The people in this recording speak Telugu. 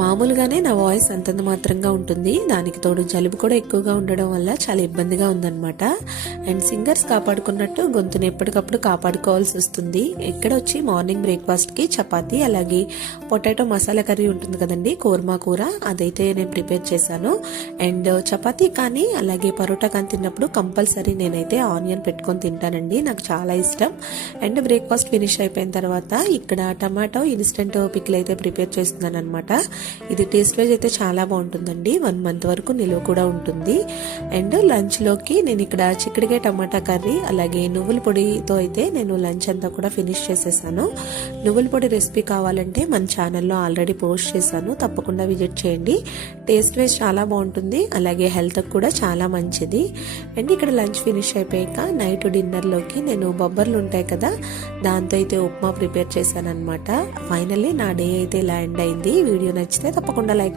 మామూలుగానే నా వాయిస్ అంతంత మాత్రంగా ఉంటుంది, దానికి తోడు జలుబు కూడా ఎక్కువగా ఉండడం వల్ల చాలా ఇబ్బందిగా ఉందన్నమాట. అండ్ సింగర్స్ కాపాడుకున్నట్టు గొంతుని ఎప్పటికప్పుడు కాపాడుకోవాల్సి వస్తుంది. ఇక్కడ వచ్చి మార్నింగ్ బ్రేక్ఫాస్ట్కి చపాతీ అలాగే పొటాటో మసాలా కర్రీ ఉంటుంది కదండి, కోర్మా కూర, అదైతే నేను ప్రిపేర్ చేశాను. అండ్ చపాతీ కానీ అలాగే పరోటా కానీ తిన్నప్పుడు కంపల్సరీ నేనైతే ఆనియన్ పెట్టుకొని తింటానండి, నాకు చాలా ఇష్టం. అండ్ బ్రేక్ఫాస్ట్ ఫినిష్ అయిపోయిన తర్వాత ఇక్కడ టమాటో ఇన్స్టెంట్ పికిల్ అయితే ప్రిపేర్ చేస్తున్నాను అనమాట. ఇది టేస్ట్ వైజ్ అయితే చాలా బాగుంటుందండి, 1 month వరకు నిలువ కూడా ఉంటుంది. అండ్ లంచ్లోకి నేను ఇక్కడ చిక్కుడుకాయ టమాటా కర్రీ అలాగే నువ్వుల పొడితో అయితే నేను లంచ్ అంతా కూడా ఫినిష్ చేసేసాను. నువ్వుల పొడి రెసిపీ కావాలంటే మన ఛానల్లో ఆల్రెడీ పోస్ట్ చేశాను, తప్పకుండా విజిట్ చేయండి. టేస్ట్ వైజ్ చాలా బాగుంటుంది, అలాగే హెల్త్కి కూడా చాలా మంచిది. అండ్ ఇక్కడ లంచ్ ఫినిష్ అయిపోయాక నైట్ డిన్నర్లోకి నేను బొబ్బర్లు ఉంటాయి కదా, దాంతో అయితే ఉప్మా ప్రిపేర్ చేశాను అనమాట. ఫైనల్లీ నా డే అయితే ఇలా ఎండ్ అయింది. వీడియో నచ్చితే తప్పకుండా లైక్